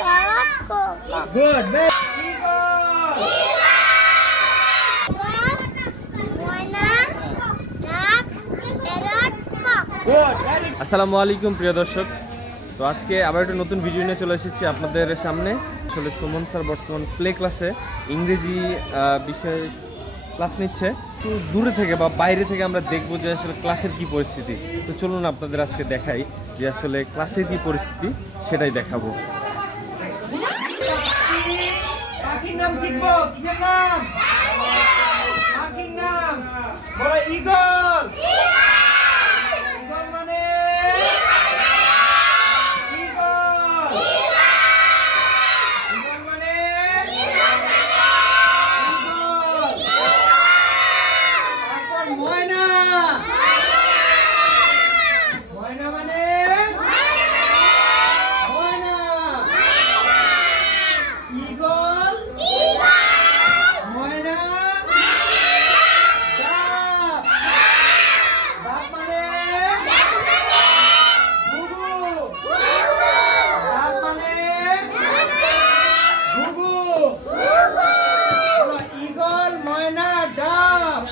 parrot, cock. Good. Eagle. Moina, duck, parrot, cock. Good. আসসালামু আলাইকুম প্রিয় দর্শক, তো আজকে আবার একটা নতুন ভিডিও নিয়ে চলে এসেছি আপনাদের সামনে। আসলে সুমন স্যার বর্তমান প্লে ক্লাসে ইংরেজি বিষয়ে ক্লাস নিচ্ছে। তো দূরে থেকে বা বাইরে থেকে আমরা দেখবো যে আসলে ক্লাসের কি পরিস্থিতি। তো চলুন আপনাদের আজকে দেখাই যে আসলে ক্লাসের কি পরিস্থিতি, সেটাই দেখাবো। পাখির নাম শিখবো। কিসের নাম? পাখির নাম বলো। ঈগল। ঈগল মানে ঈগল। ঈগল মানে ঈগল। তারপর ময়না। ময়না মানে ময়না। ঈগল। ময়না। ডাক। ডাক মানে ঘুঘু। ডাক মানে ঘুঘু। বলো, ঈগল, ময়না, ডাক।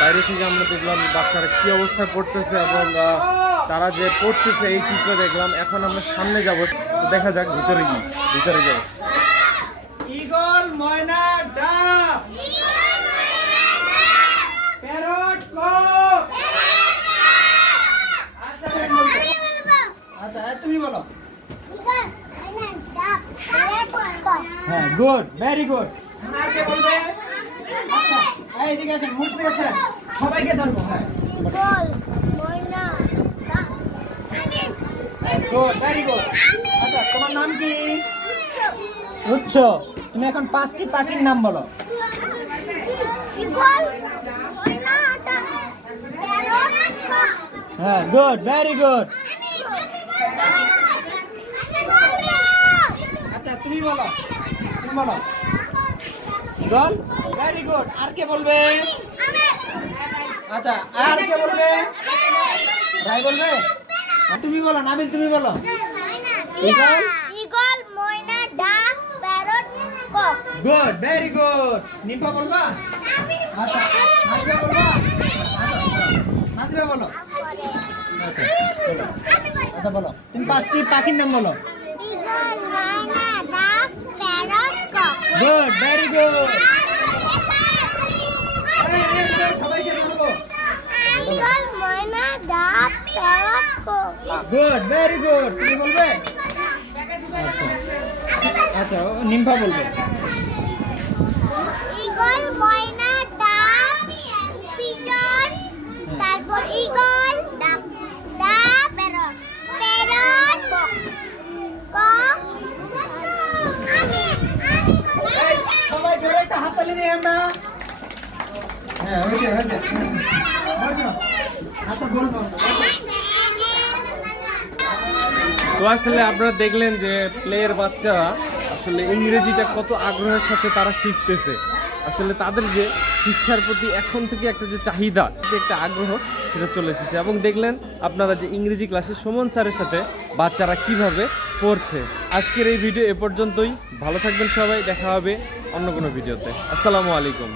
বাইরে থেকে আমরা দেখলাম বাচ্চারা কি অবস্থায় পড়তেছে এবং তারা যে পড়তেছে এই চিত্র দেখলাম। এখন আমরা সামনে যাব, দেখা যাক ভিতরে কি। ভিতরে যাই। Eagle, myna, duck. Parrot, cock. আচ্ছা, তুমি বলো। Eagle, moina, duck, parrot, cock. হ্যাঁ, গুড, ভেরি গুড। আর কে বলবে? আচ্ছা, এইদিকে আসেন, মুশফিক আছেন, সবাইকে ধরবো। হ্যাঁ, Eagle, moina, duck. Good, very good. আচ্ছা, তোমার নাম কি? উচ্চ। তুমি এখন 5টি পাখির নাম বলো। Eagle, moina, duck, parrot, cock. হ্যাঁ, গুড, ভেরি গুড। আচ্ছা, তুমি বলো। তুমি বলো। Eagle, very good. আর কে বলবে? আচ্ছা, আর কে বলবে? রাই বলবে? আর তুমি বলো, নাবিল তুমি বলো। Eagle, Eagle, moina, duck, parrot, cock. Good, very good. Nipa বলবা? আচ্ছা, নাজিবা বলবা? নাজিবা বলো। আচ্ছা, বলো। আচ্ছা, বলো। তুমি 5টি পাখির নাম বলো। Eagle, moina, duck, parrot, cock. Good, very good. সবাইকে বলবো। Eagle, moina, duck, parrot, cock. Good, very good. তুমি বলবে? আচ্ছা, আচ্ছা, নিম্পা বলবে। Eagle, moina, duck, pigeon, তারপর eagle, duck, parrot, cock, cock. এই, সবাই জোরে একটা হাততালি দিয়ে আমরা। হ্যাঁ, হয়েছে, হয়েছে। হয়েছে। আচ্ছা, বলবো। তো আসলে আপনারা দেখলেন যে প্লেয়ের বাচ্চারা আসলে ইংরেজিটা কত আগ্রহের সাথে তারা শিখতেছে। আসলে তাদের যে শিক্ষার প্রতি এখন থেকে একটা যে চাহিদা, একটা আগ্রহ, সেটা চলে এসেছে। এবং দেখলেন আপনারা যে ইংরেজি ক্লাসে সুমন স্যারের সাথে বাচ্চারা কিভাবে পড়ছে। আজকের এই ভিডিও এ পর্যন্তই। ভালো থাকবেন সবাই, দেখা হবে অন্য কোনো ভিডিওতে। আসসালামু আলাইকুম।